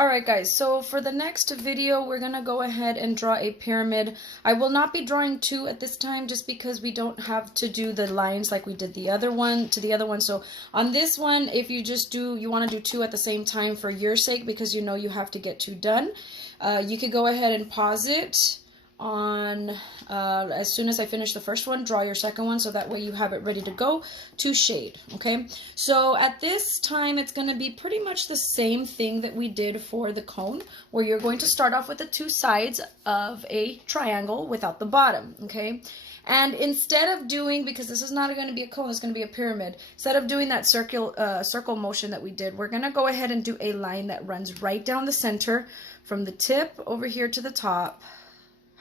Alright guys, so for the next video, we're going to go ahead and draw a pyramid. I will not be drawing two at this time just because we don't have to do the lines like we did the other one to the other one. So on this one, if you want to do two at the same time for your sake because you know you have to get two done, you could go ahead and pause it on as soon as I finish the first one, draw your second one so that way you have it ready to go to shade. Okay, so at this time it's going to be pretty much the same thing that we did for the cone, where you're going to start off with the two sides of a triangle without the bottom. Okay, and instead of doing, because this is not going to be a cone, it's going to be a pyramid, instead of doing that circle motion that we did, we're going to go ahead and do a line that runs right down the center from the tip over here to the top,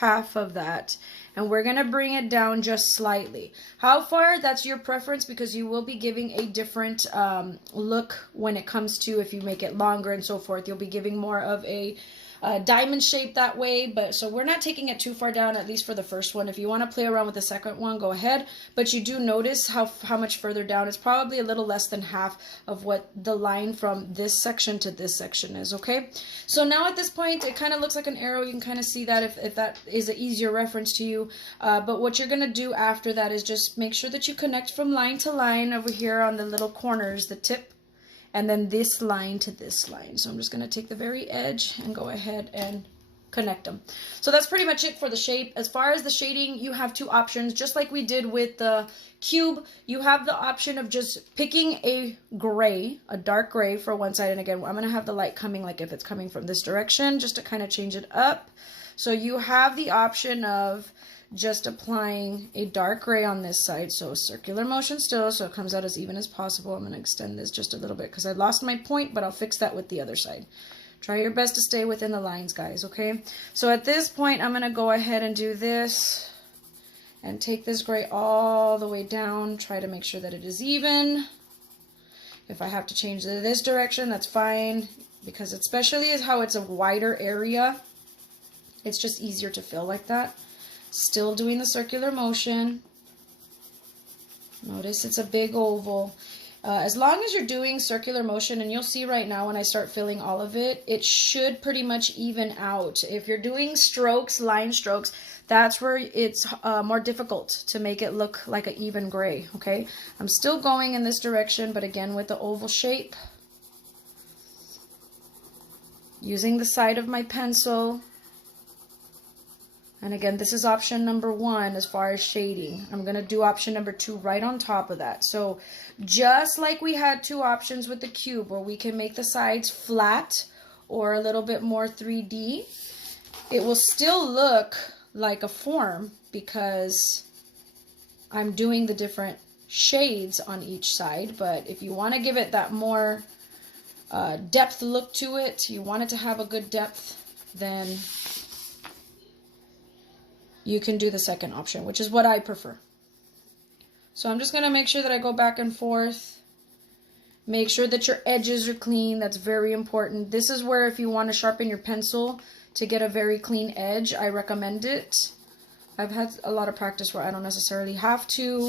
half of that, and we're going to bring it down just slightly. How far, that's your preference, because you will be giving a different look when it comes to if you make it longer and so forth. You'll be giving more of a diamond shape that way, but so we're not taking it too far down, at least for the first one. If you want to play around with the second one, go ahead, but you do notice how much further down. It's probably a little less than half of what the line from this section to this section is. Okay, so now at this point it kind of looks like an arrow. You can kind of see that if that is an easier reference to you, but what you're gonna do after that is just make sure that you connect from line to line over here on the little corners, the tip, and then this line to this line. So I'm just going to take the very edge and go ahead and connect them. So that's pretty much it for the shape. As far as the shading, you have two options. Just like we did with the cube, you have the option of just picking a gray, a dark gray for one side. And again, I'm going to have the light coming like if it's coming from this direction, just to kind of change it up. So you have the option of just applying a dark gray on this side, so circular motion still, so it comes out as even as possible. I'm going to extend this just a little bit because I lost my point, but I'll fix that with the other side. Try your best to stay within the lines, guys, okay? So at this point, I'm going to go ahead and do this and take this gray all the way down. Try to make sure that it is even. If I have to change to this direction, that's fine, because especially as how it's a wider area, it's just easier to fill like that. Still doing the circular motion. Notice it's a big oval. As long as you're doing circular motion, and you'll see right now when I start filling all of it, it should pretty much even out. If you're doing strokes, line strokes, that's where it's more difficult to make it look like an even gray, okay? I'm still going in this direction, but again with the oval shape. Using the side of my pencil. And again, this is option number one as far as shading. I'm going to do option number two right on top of that. So just like we had two options with the cube where we can make the sides flat or a little bit more 3D, it will still look like a form because I'm doing the different shades on each side. But if you want to give it that more depth look to it, you want it to have a good depth, then you can do the second option, which is what I prefer. So I'm just going to make sure that I go back and forth. Make sure that your edges are clean. That's very important. This is where if you want to sharpen your pencil to get a very clean edge, I recommend it. I've had a lot of practice where I don't necessarily have to,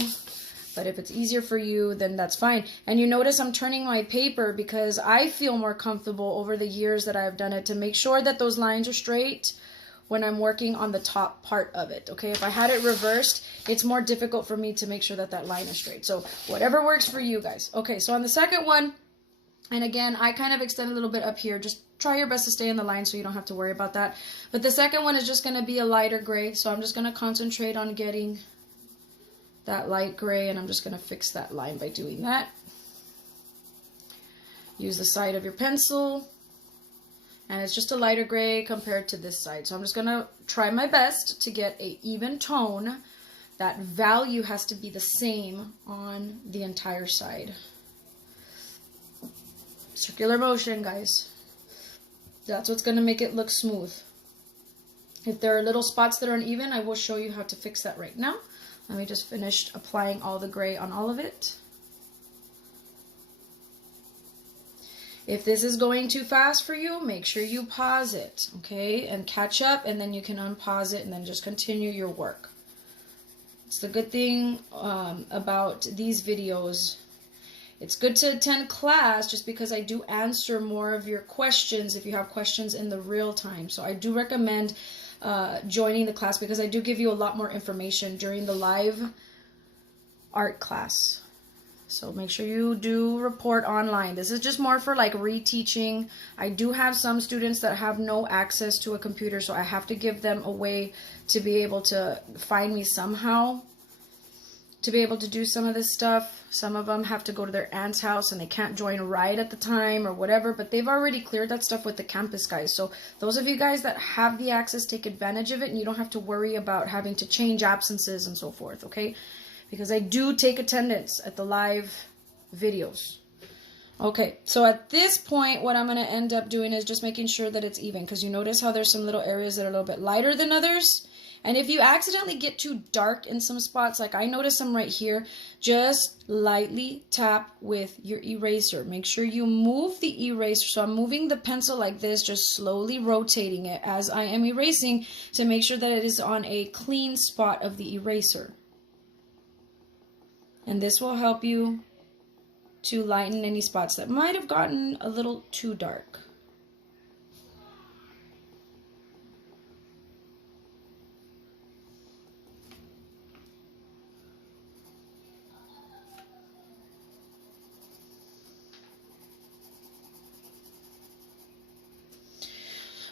but if it's easier for you, then that's fine. And you notice I'm turning my paper because I feel more comfortable over the years that I've done it to make sure that those lines are straight when I'm working on the top part of it, okay? If I had it reversed, it's more difficult for me to make sure that that line is straight. So whatever works for you guys. Okay, so on the second one, and again, I kind of extend a little bit up here. Just try your best to stay in the line so you don't have to worry about that. But the second one is just gonna be a lighter gray, so I'm just gonna concentrate on getting that light gray, and I'm just gonna fix that line by doing that. Use the side of your pencil. And it's just a lighter gray compared to this side. So I'm just going to try my best to get an even tone. That value has to be the same on the entire side. Circular motion, guys. That's what's going to make it look smooth. If there are little spots that are uneven, I will show you how to fix that right now. Let me just finish applying all the gray on all of it. If this is going too fast for you, make sure you pause it, okay? And catch up, and then you can unpause it and then just continue your work. It's the good thing about these videos It's good to attend class just because I do answer more of your questions if you have questions in the real time. So I do recommend joining the class because I do give you a lot more information during the live art class. So make sure you do report online. This is just more for like reteaching. I do have some students that have no access to a computer, so I have to give them a way to be able to find me somehow to be able to do some of this stuff. Some of them have to go to their aunt's house and they can't join right at the time or whatever, but they've already cleared that stuff with the campus guys. So those of you guys that have the access, take advantage of it, and you don't have to worry about having to change absences and so forth, okay? Because I do take attendance at the live videos. Okay, so at this point, what I'm going to end up doing is just making sure that it's even, because you notice how there's some little areas that are a little bit lighter than others. And if you accidentally get too dark in some spots, like I notice some right here, just lightly tap with your eraser. Make sure you move the eraser. So I'm moving the pencil like this, just slowly rotating it as I am erasing to make sure that it is on a clean spot of the eraser. And this will help you to lighten any spots that might have gotten a little too dark.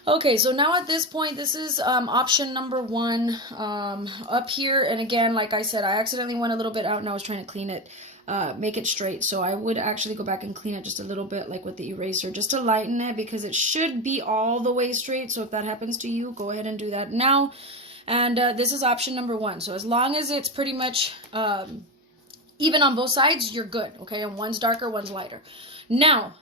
Okay, so now at this point, this is option number 1 up here. And again, like I said, I accidentally went a little bit out and I was trying to clean it, make it straight. So I would actually go back and clean it just a little bit, like with the eraser, just to lighten it, because it should be all the way straight. So if that happens to you, go ahead and do that now. And this is option number 1. So as long as it's pretty much even on both sides, you're good, okay? And one's darker, one's lighter. Now,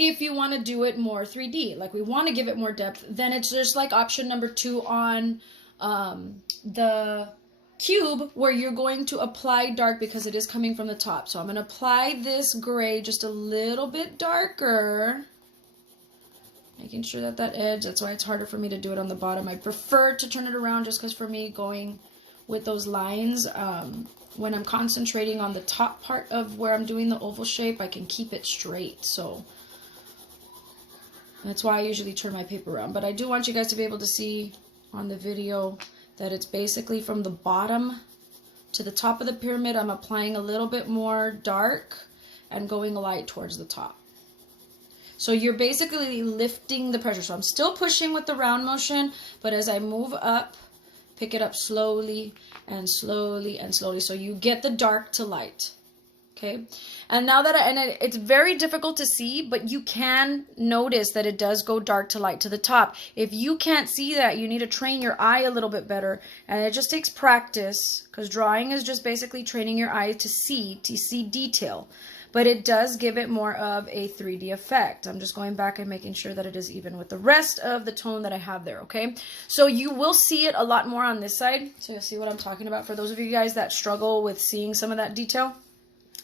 if you want to do it more 3D, like we want to give it more depth, then it's just like option number 2 on the cube, where you're going to apply dark because it is coming from the top. So I'm going to apply this gray just a little bit darker, making sure that that edge, that's why it's harder for me to do it on the bottom. I prefer to turn it around just because for me going with those lines, when I'm concentrating on the top part of where I'm doing the oval shape, I can keep it straight. So that's why I usually turn my paper around. But I do want you guys to be able to see on the video that it's basically from the bottom to the top of the pyramid. I'm applying a little bit more dark and going light towards the top. So you're basically lifting the pressure. So I'm still pushing with the round motion, but as I move up, pick it up slowly and slowly and slowly. So you get the dark to light. Okay, and now that it's very difficult to see, but you can notice that it does go dark to light to the top. If you can't see that, you need to train your eye a little bit better, and it just takes practice, because drawing is just basically training your eye to see detail, but it does give it more of a 3D effect. I'm just going back and making sure that it is even with the rest of the tone that I have there, okay? So you will see it a lot more on this side, so you'll see what I'm talking about for those of you guys that struggle with seeing some of that detail.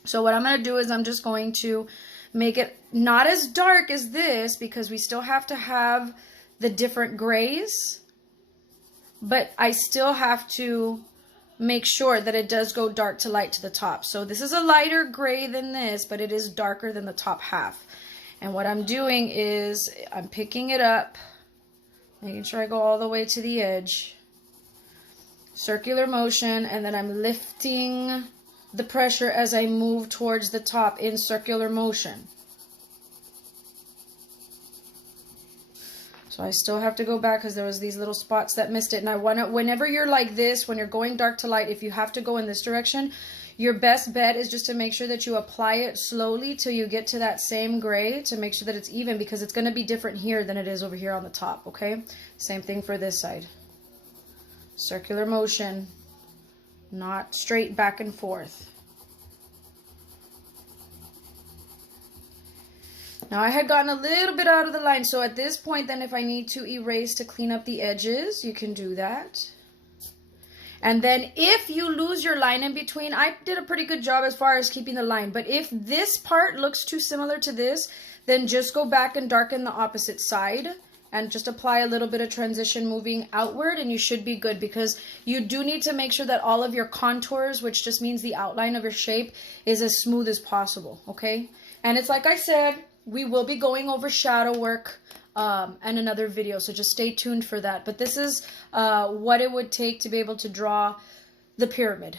So what I'm going to do is I'm just going to make it not as dark as this, because we still have to have the different grays, but I still have to make sure that it does go dark to light to the top. So this is a lighter gray than this, but it is darker than the top half. And what I'm doing is I'm picking it up, making sure I go all the way to the edge, circular motion, and then I'm lifting the pressure as I move towards the top in circular motion. So I still have to go back because there was these little spots that missed it. And I want to, whenever you're like this, when you're going dark to light, if you have to go in this direction, your best bet is just to make sure that you apply it slowly till you get to that same gray, to make sure that it's even, because it's going to be different here than it is over here on the top, okay? Same thing for this side. Circular motion. Not straight back and forth. Now I had gotten a little bit out of the line, so at this point then if I need to erase to clean up the edges, you can do that. And then if you lose your line in between, I did a pretty good job as far as keeping the line, but if this part looks too similar to this, then just go back and darken the opposite side and just apply a little bit of transition moving outward, and you should be good, because you do need to make sure that all of your contours, which just means the outline of your shape, is as smooth as possible, okay? And it's like I said, we will be going over shadow work and another video, so just stay tuned for that. But this is what it would take to be able to draw the pyramid.